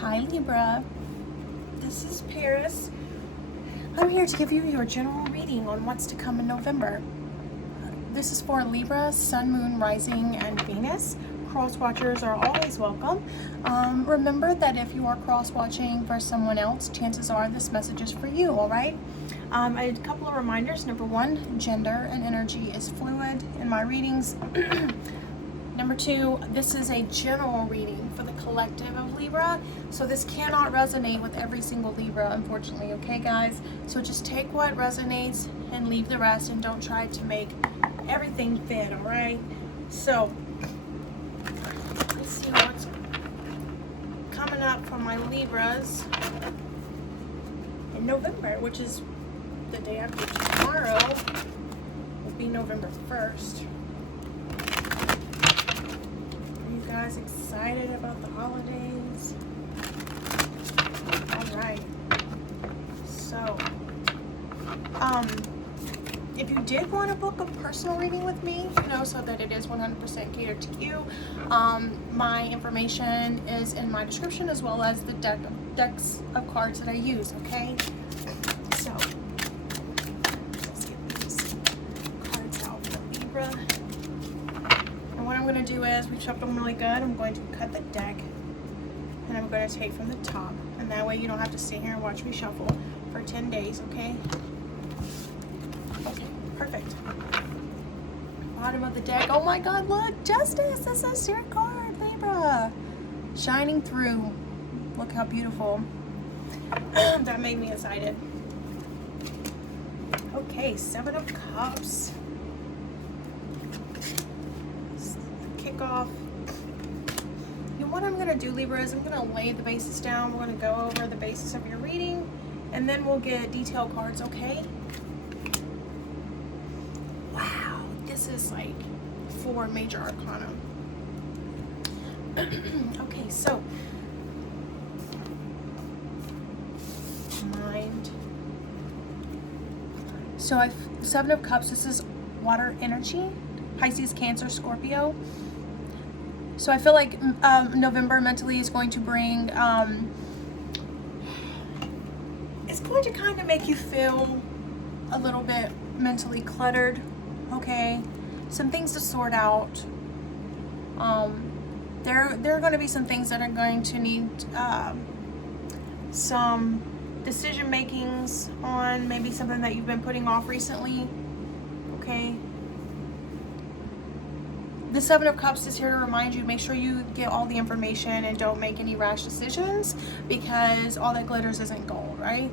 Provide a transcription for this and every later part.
Hi Libra, this is Paris. I'm here to give you your general reading on what's to come in November. This is for Libra, Sun, Moon, Rising, and Venus. Cross watchers are always welcome. Remember that if you are cross watching for someone else, chances are this message is for you, alright? A couple of reminders. Number one, gender and energy is fluid in my readings. Number two, this is a general reading for the collective of Libra, so this cannot resonate with every single Libra, unfortunately, okay guys? So just take what resonates and leave the rest, and don't try to make everything fit, alright? So, let's see what's coming up for my Libras in November, which is the day after tomorrow, will be November 1st. Guys, excited about the holidays? All right, so if you did want to book a personal reading with me, you know, so that it is 100% catered to you, my information is in my description, as well as the decks of cards that I use. Okay, so let's get these cards out for Libra. What I'm going to do is, we've shuffled them really good, I'm going to cut the deck and I'm going to take from the top, and that way you don't have to sit here and watch me shuffle for 10 days, okay? Okay, perfect. Bottom of the deck, oh my god, look, Justice, this is your card, Libra, shining through. Look how beautiful. That made me excited. Okay, Seven of Cups. Off. And what I'm going to do, Libra, is I'm going to lay the basis down. We're going to go over the basis of your reading, and then we'll get detail cards, okay? Wow, this is like 4 major arcana. Okay, so mind. So I've 7 of Cups. This is water energy. Pisces, Cancer, Scorpio. So I feel like November mentally is going to bring, it's going to kind of make you feel a little bit mentally cluttered, okay? Some things to sort out. There are going to be some things that are going to need some decision makings on, maybe something that you've been putting off recently, okay? The 7 of Cups is here to remind you, make sure you get all the information and don't make any rash decisions, because all that glitters isn't gold, right?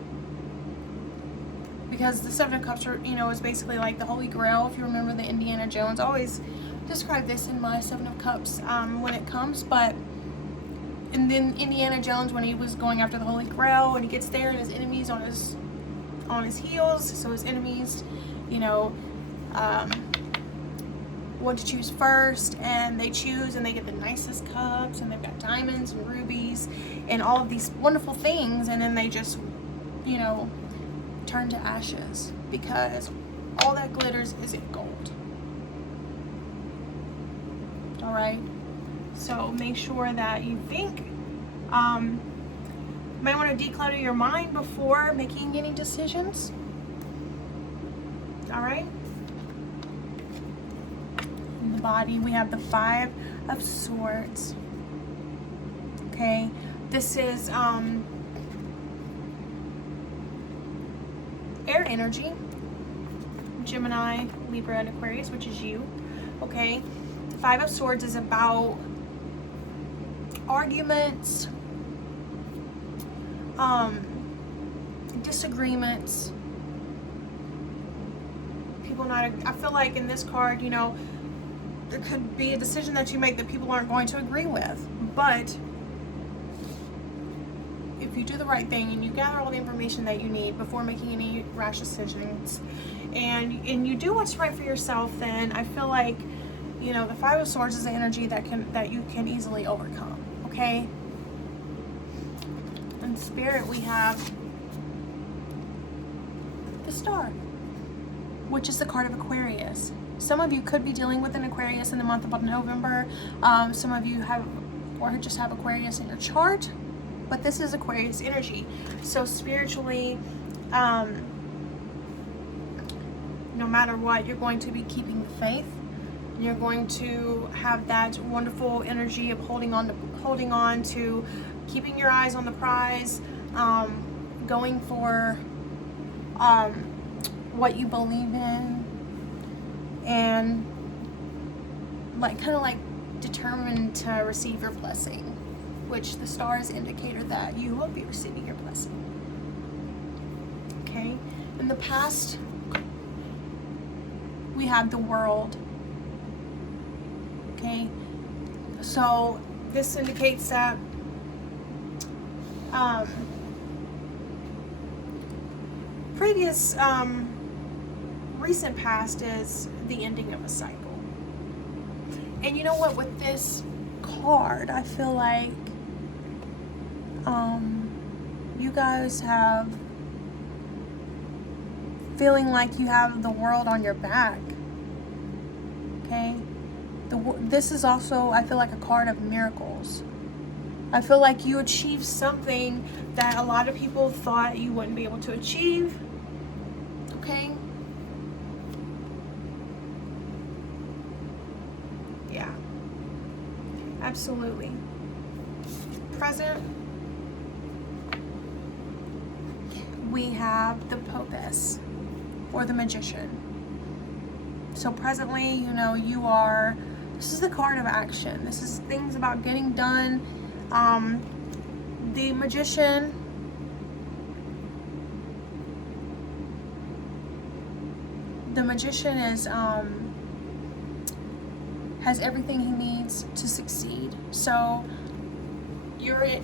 Because the 7 of Cups are, you know, is basically like the Holy Grail. If you remember the Indiana Jones, I always describe this in my 7 of Cups when it comes, but and then Indiana Jones, when he was going after the Holy Grail, and he gets there and his enemies on his heels, so his enemies, you know, want to choose first, and they choose and they get the nicest cups, and they've got diamonds and rubies and all of these wonderful things, and then they just, you know, turn to ashes because all that glitters isn't gold. All right, so make sure that you think, you might want to declutter your mind before making any decisions. All right, the body, we have the 5 of Swords. Okay, this is air energy, Gemini, Libra, and Aquarius, which is you. Okay, the 5 of Swords is about arguments, disagreements, people not, I feel like in this card, you know, there could be a decision that you make that people aren't going to agree with, but if you do the right thing and you gather all the information that you need before making any rash decisions, and you do what's right for yourself, then I feel like, you know, the 5 of Swords is an energy that you can easily overcome. Okay. In Spirit, we have the Star, which is the card of Aquarius. Some of you could be dealing with an Aquarius in the month of November. Some of you have, or just have Aquarius in your chart. But this is Aquarius energy. So spiritually, no matter what, you're going to be keeping the faith. You're going to have that wonderful energy of holding on to keeping your eyes on the prize, going for what you believe in, and like kind of like determined to receive your blessing, which the stars indicator that you will be receiving your blessing. Okay, in the past we had the World. Okay, so this indicates that previous recent past is the ending of a cycle. And you know what, with this card, I feel like you guys have feeling like you have the world on your back. Okay, this is also, I feel like, a card of miracles. I feel like you achieved something that a lot of people thought you wouldn't be able to achieve. Okay? Yeah. Absolutely. Present, we have the Popess, or the Magician. So presently, you know, this is the card of action. This is things about getting done. The Magician, is has everything he needs to succeed. So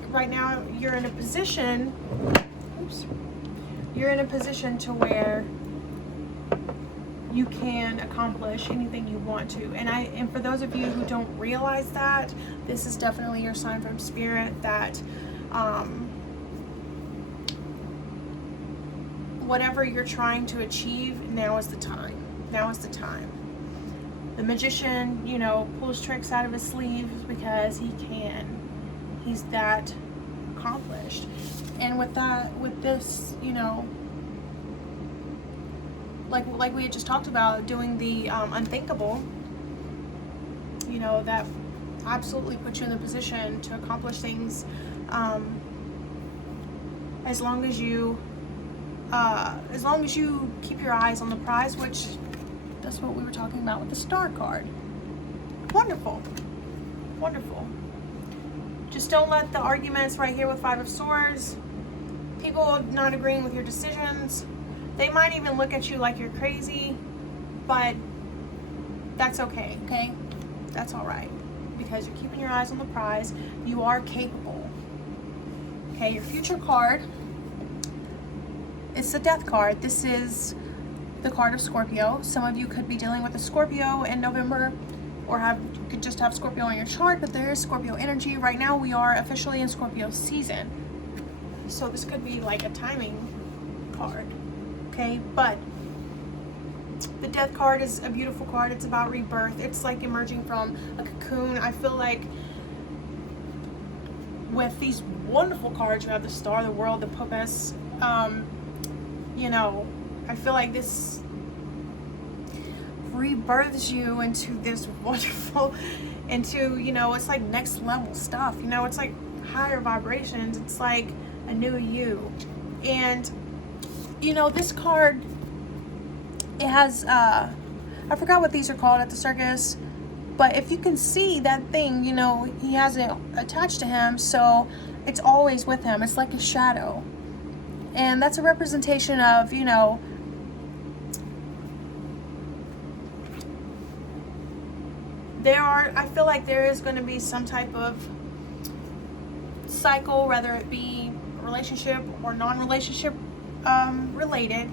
right now you're in a position to where you can accomplish anything you want to. And for those of you who don't realize that, this is definitely your sign from Spirit that whatever you're trying to achieve, now is the time. Now is the time. The Magician, you know, pulls tricks out of his sleeves because he can. He's that accomplished. And with this, you know, like we had just talked about, doing the unthinkable, you know, that absolutely puts you in the position to accomplish things, as long as you keep your eyes on the prize, which that's what we were talking about with the Star card. Wonderful, wonderful. Just don't let the arguments right here with Five of Swords, people not agreeing with your decisions, they might even look at you like you're crazy, but that's okay, okay? That's all right, because you're keeping your eyes on the prize. You are capable. Okay, your future card, it's the Death card. This is the card of Scorpio. Some of you could be dealing with a Scorpio in November, or could just have Scorpio on your chart, but there is Scorpio energy. Right now we are officially in Scorpio season. So this could be like a timing card. Okay, but the Death card is a beautiful card. It's about rebirth. It's like emerging from a cocoon. I feel like with these wonderful cards, you have the Star, the World, the Popess, you know, I feel like this rebirths you into this wonderful, you know, it's like next level stuff, you know, it's like higher vibrations. It's like a new you. And you know, this card, it has I forgot what these are called at the circus, but if you can see that thing, you know, he has it attached to him, so it's always with him. It's like a shadow, and that's a representation of, you know, I feel like there is going to be some type of cycle, whether it be a relationship or non-relationship related,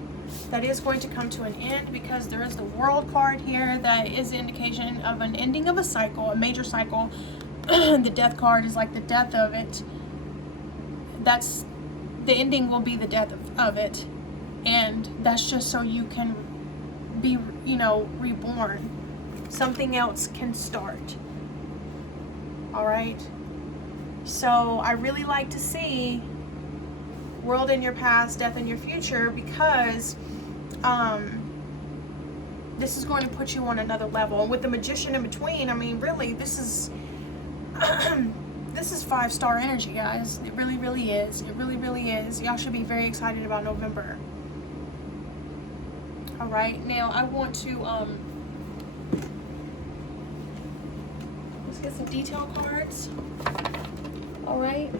that is going to come to an end, because there is the World card here that is an indication of an ending of a cycle, a major cycle. The Death card is like the death of it. That's the ending, will be the death of it, and that's just so you can be, you know, reborn. Something else can start. All right. So I really like to see world in your past, death in your future, because this is going to put you on another level. And with the Magician in between, I mean, really, this is this is 5-star energy, guys. It really, really is. It really, really is. Y'all should be very excited about November. All right, now I want to let's get some detail cards. All right.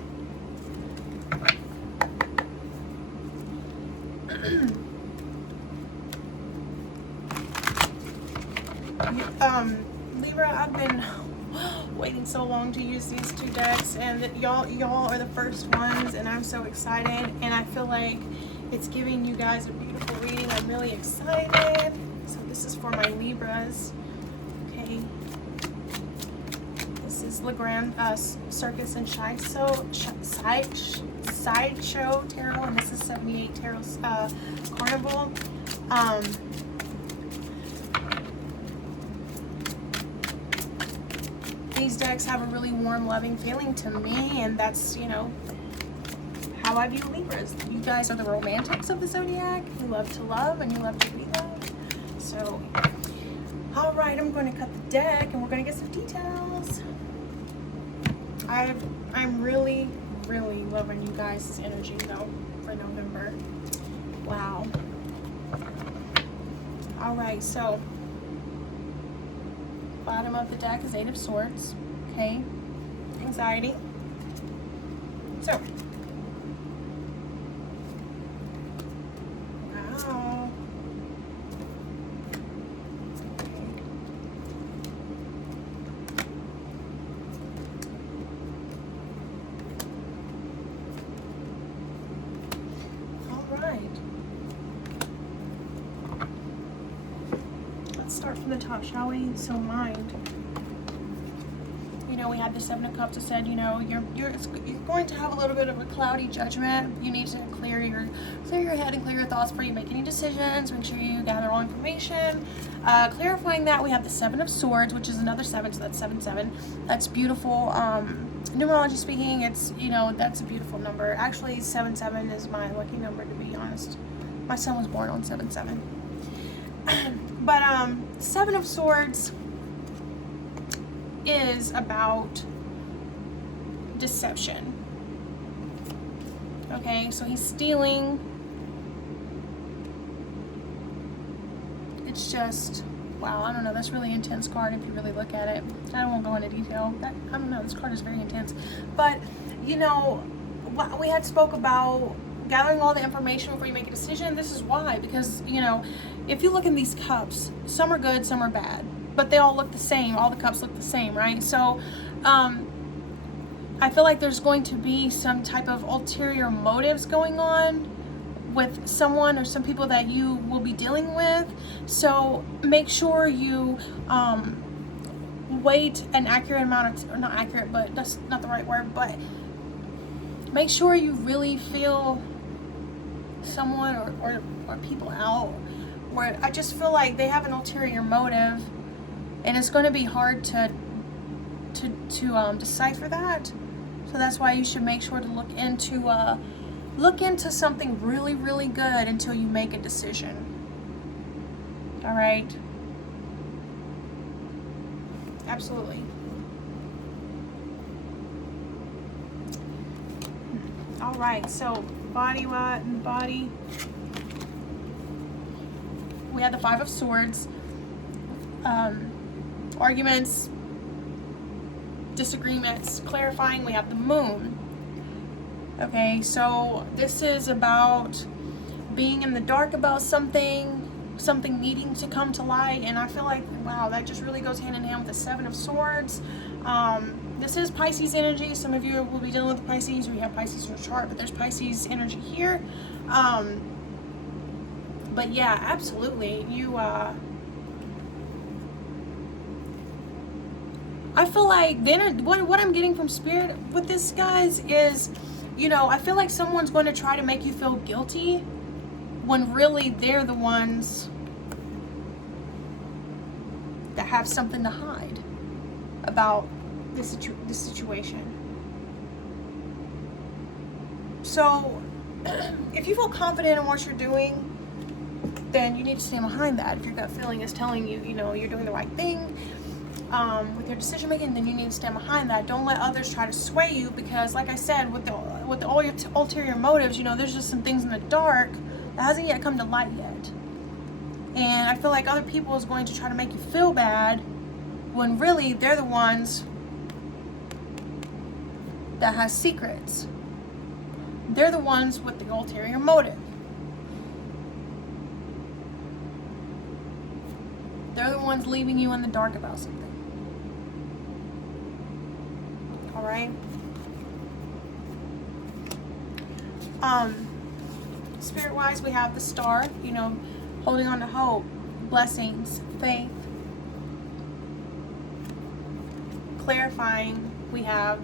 Libra, I've been waiting so long to use these 2 decks, and y'all are the first ones, and I'm so excited, and I feel like it's giving you guys a beautiful reading. I'm really excited. So this is for my Libras. Okay. This is Legrande, Circus and Sideshow Tarot, and this is 78 Tarot Carnival. These decks have a really warm, loving feeling to me, and that's, you know, how I view Libras. You guys are the romantics of the zodiac. You love to love and you love to be loved. So, all right, I'm going to cut the deck and we're going to get some details. I'm really, really loving you guys' energy though for November. Wow. All right, so bottom of the deck is 8 of Swords. Okay, anxiety. So, wow. All right. Let's start from the top, shall we? So mind. You know, we had the 7 of Cups that said, you know, you're going to have a little bit of a cloudy judgment. You need to clear your head and clear your thoughts before you make any decisions. Make sure you gather all information. Clarifying that, we have the 7 of Swords, which is another 7, so that's 7-7. That's beautiful. Numerology speaking, it's, you know, that's a beautiful number. Actually, 7-7 is my lucky number, to be honest. My son was born on 7-7. But 7 of Swords is about deception. Okay, so he's stealing. It's just, wow, I don't know, that's really intense card if you really look at it. I won't go into detail. I don't know, this card is very intense. But, you know, we had spoke about gathering all the information before you make a decision. This is why, because, you know, if you look in these cups, some are good, some are bad, but they all look the same. All the cups look the same, right? So I feel like there's going to be some type of ulterior motives going on with someone or some people that you will be dealing with. So make sure you wait an accurate amount of, or not accurate, but that's not the right word, but make sure you really feel someone or people out, where I just feel like they have an ulterior motive, and it's going to be hard to decipher that. So that's why you should make sure to look into something really, really good until you make a decision. All right. Absolutely. All right. So body. We had the 5 of Swords. Arguments, disagreements, clarifying. We have the Moon. Okay, so this is about being in the dark about something needing to come to light, and I feel like, wow, that just really goes hand in hand with the 7 of Swords. This is Pisces energy. Some of you will be dealing with Pisces, or you have Pisces in your chart, but there's Pisces energy here. But yeah, absolutely, I feel like then what I'm getting from Spirit with this, guys, is, you know, I feel like someone's going to try to make you feel guilty when really they're the ones that have something to hide about this situation. So if you feel confident in what you're doing, then you need to stand behind that. If your gut feeling is telling you, you know, you're doing the right thing with your decision making, then you need to stand behind that. Don't let others try to sway you, because like I said, with all your ulterior motives, you know, there's just some things in the dark that hasn't yet come to light yet. And I feel like other people is going to try to make you feel bad when really they're the ones that has secrets. They're the ones with the ulterior motive. They're the ones leaving you in the dark about something. All right? Spirit-wise, we have the Star, you know, holding on to hope, blessings, faith. Clarifying, we have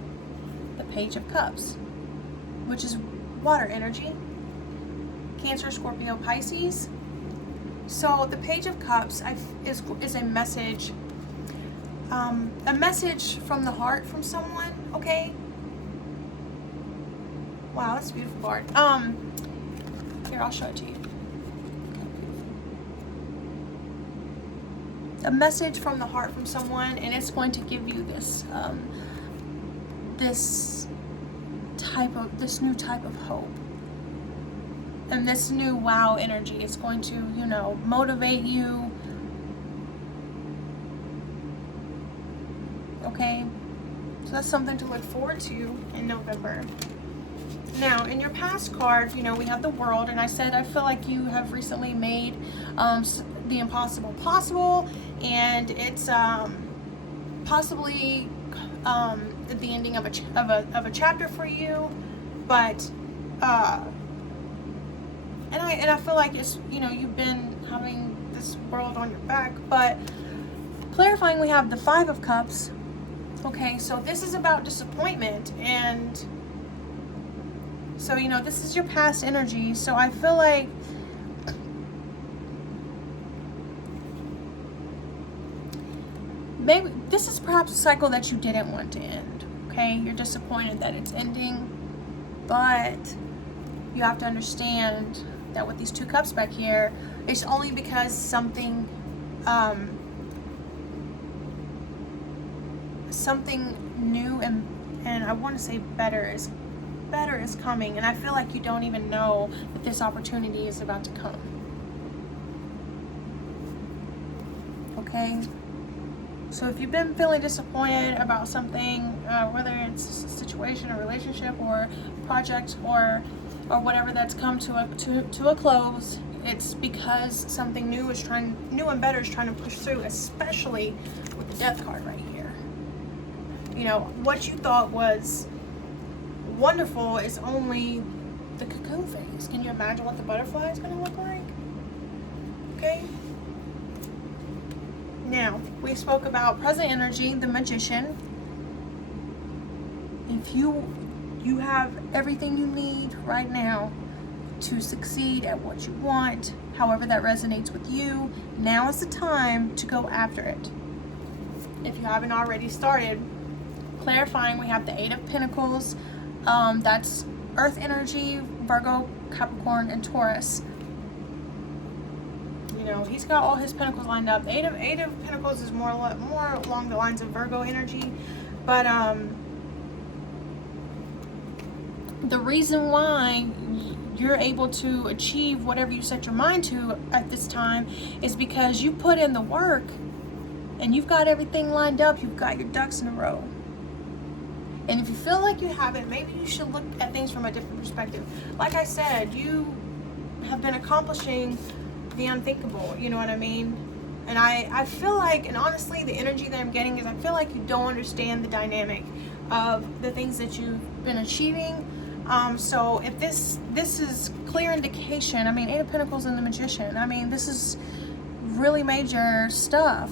the Page of Cups, which is water energy. Cancer, Scorpio, Pisces. So the Page of Cups is a message from the heart from someone, okay? Wow, that's a beautiful card. Here, I'll show it to you. A message from the heart from someone, and it's going to give you this this new type of hope. And this new wow energy is going to, you know, motivate you. Okay? So that's something to look forward to in November. Now, in your past card, you know, we have the World, and I said I feel like you have recently made the impossible possible, and it's possibly the ending of a chapter for you, but and I feel like it's, you know, you've been having this world on your back. But clarifying, we have the Five of Cups. Okay, so this is about disappointment, and so, you know, this is your past energy. So I feel like maybe this is perhaps a cycle that you didn't want to end. Okay, you're disappointed that it's ending, but you have to understand that with these two cups back here, it's only because something new and I want to say better is coming, and I feel like you don't even know that this opportunity is about to come. Okay, so if you've been feeling disappointed about something, whether it's a situation, a relationship, or project, or whatever that's come to a close, it's because something new and better is trying to push through, especially with the Death card right here. You know, what you thought was wonderful is only the cocoon phase. Can you imagine what the butterfly is going to look like? Okay. Now, we spoke about present energy, the Magician. If you have everything you need right now to succeed at what you want, however that resonates with you, now is the time to go after it. If you haven't already started. Clarifying, we have the Eight of Pentacles. That's Earth energy, Virgo, Capricorn, and Taurus. You know, he's got all his pentacles lined up. Eight of Pentacles is more along the lines of Virgo energy, but the reason why you're able to achieve whatever you set your mind to at this time is because you put in the work and you've got everything lined up. You've got your ducks in a row. And if you feel like you haven't, maybe you should look at things from a different perspective. Like I said, you have been accomplishing the unthinkable, you know what I mean? And I feel like, and honestly, the energy that I'm getting is I feel like you don't understand the dynamic of the things that you've been achieving. So if this is clear indication, I mean, Eight of Pentacles and the Magician, I mean, this is really major stuff.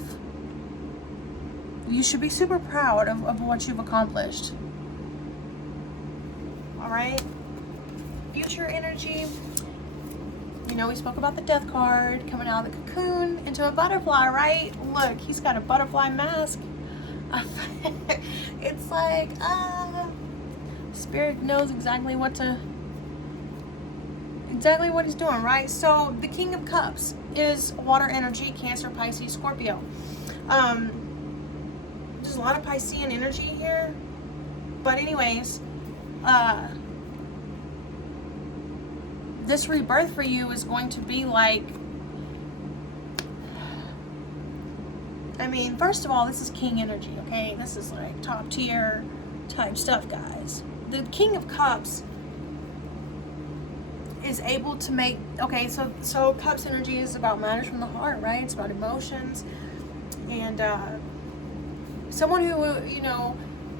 You should be super proud of what you've accomplished. All right, future energy. You know, we spoke about the Death card coming out of the cocoon into a butterfly, right? Look, he's got a butterfly mask. It's like, Spirit knows exactly what to exactly what he's doing, right? So the King of Cups is water energy, Cancer, Pisces, Scorpio. There's a lot of Piscean energy here. But anyways, this rebirth for you is going to be like, I mean, first of all, this is King energy, okay? This is like top tier type stuff, guys. The King of Cups is able to make, okay, so Cups energy is about matters from the heart, right? It's about emotions. And someone who, you know,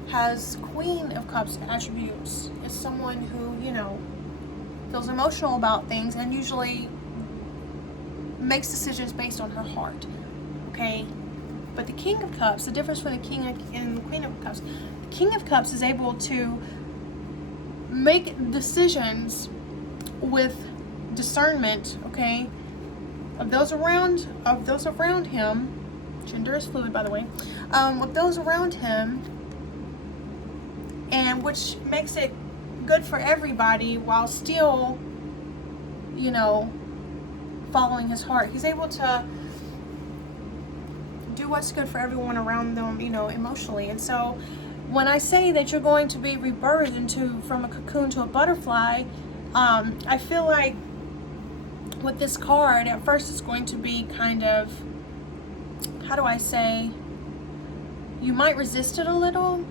has Queen of Cups attributes is someone who, you know, feels emotional about things and usually makes decisions based on her heart, okay? But the King of Cups, the difference between the King and the Queen of Cups, the King of Cups is able to make decisions with discernment, okay, of those around him. Gender is fluid, by the way. With those around him, and which makes it good for everybody while still, you know, following his heart. He's able to do what's good for everyone around them, you know, emotionally. And so when I say that you're going to be rebirthed from a cocoon to a butterfly, I feel like with this card, at first it's going to be kind of, how do I say, you might resist it a little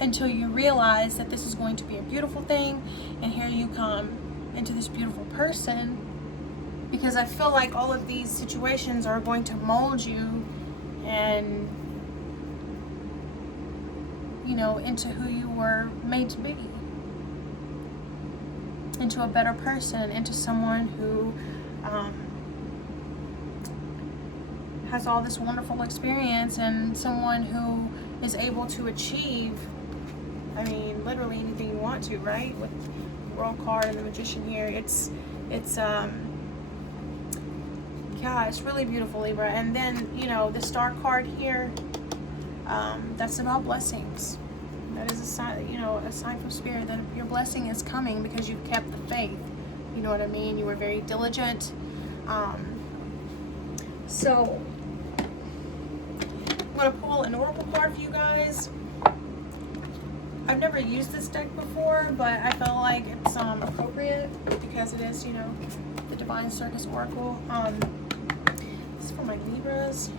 until you realize that this is going to be a beautiful thing, and here you come into this beautiful person, because I feel like all of these situations are going to mold you and, you know, into who you were made to be, into a better person, into someone who has all this wonderful experience, and someone who is able to achieve, I mean, literally anything you want to, right? With the World card and the Magician here, it's yeah, it's really beautiful, Libra. And then, you know, the Star card here, that's about blessings. That is a sign, you know, a sign from Spirit that your blessing is coming because you've kept the faith. You know what I mean? You were very diligent. So I'm going to pull an oracle card for you guys. I've never used this deck before, but I feel like it's appropriate because it is, you know, the Divine Circus Oracle. This is for my Libras.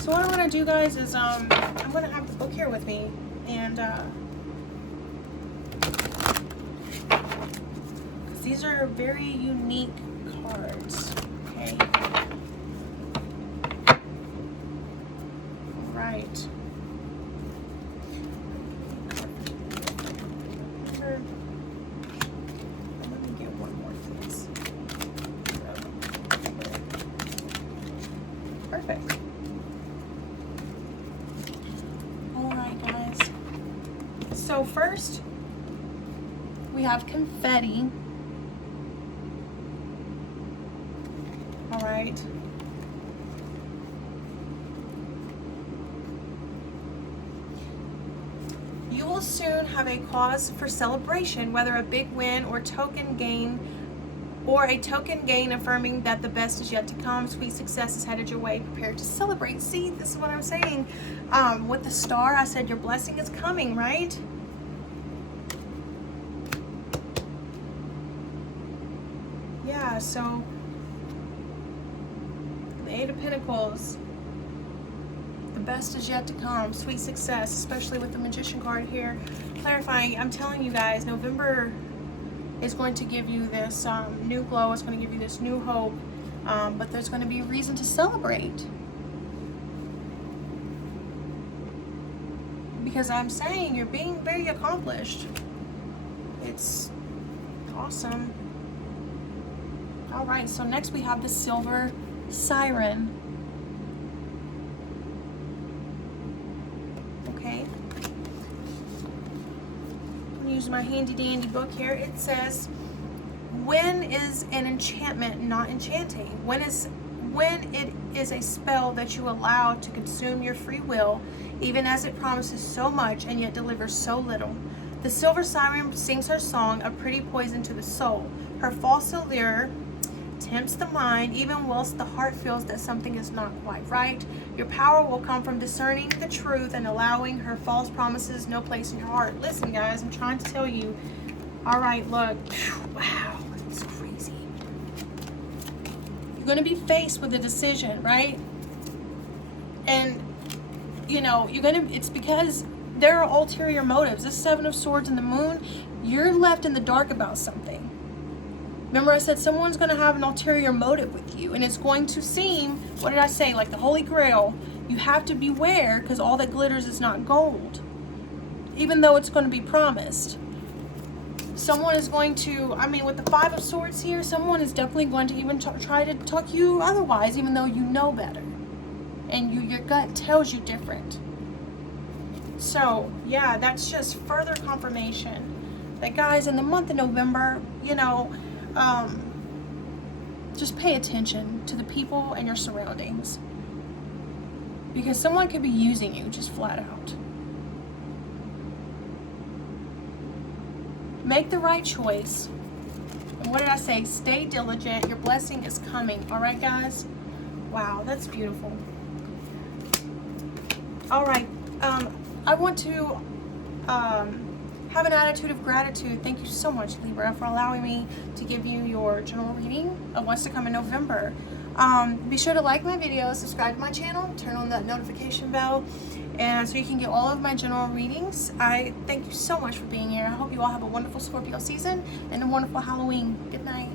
So what I'm going to do, guys, is I'm going to have the book here with me, and these are very unique cards, okay? All right. Let me get one more, please. Perfect. All right, guys. So first, we have confetti. All right. You will soon have a cause for celebration, whether a big win or token gain, or a token gain affirming that the best is yet to come. Sweet success is headed your way. Prepare to celebrate. See, this is what I'm saying. With the star, I said your blessing is coming, right? Yeah, so the Eight of Pentacles, the best is yet to come. Sweet success, especially with the Magician card here. Clarifying, I'm telling you guys, November is going to give you this new glow. It's going to give you this new hope. But there's going to be a reason to celebrate. Because I'm saying you're being very accomplished. It's awesome. All right, so next we have the Silver Siren. Okay. I'm gonna use my handy dandy book here. It says, when is an enchantment not enchanting? When when it is a spell that you allow to consume your free will, even as it promises so much and yet delivers so little. The silver siren sings her song, a pretty poison to the soul. Her false allure tempts the mind, even whilst the heart feels that something is not quite right. Your power will come from discerning the truth and allowing her false promises no place in your heart. Listen, guys, I'm trying to tell you. All right, look. Wow, that's crazy. You're going to be faced with a decision, right? And, you know, it's because there are ulterior motives. This Seven of Swords and the Moon, you're left in the dark about something. Remember I said someone's going to have an ulterior motive with you, and it's going to seem, what did I say, like the Holy Grail. You have to beware, because all that glitters is not gold, even though it's going to be promised. Someone is going to, I mean, with the Five of Swords here, someone is definitely going to even try to talk you otherwise, even though you know better, and your gut tells you different. So, yeah, that's just further confirmation that, guys, in the month of November, you know, just pay attention to the people and your surroundings, because someone could be using you just flat out. Make the right choice. And what did I say? Stay diligent. Your blessing is coming. All right, guys? Wow, that's beautiful. All right. I want to have an attitude of gratitude. Thank you so much, Libra, for allowing me to give you your general reading of what's to come in November. Be sure to like my video, subscribe to my channel, turn on that notification bell, and so you can get all of my general readings. I thank you so much for being here. I hope you all have a wonderful Scorpio season and a wonderful Halloween. Good night.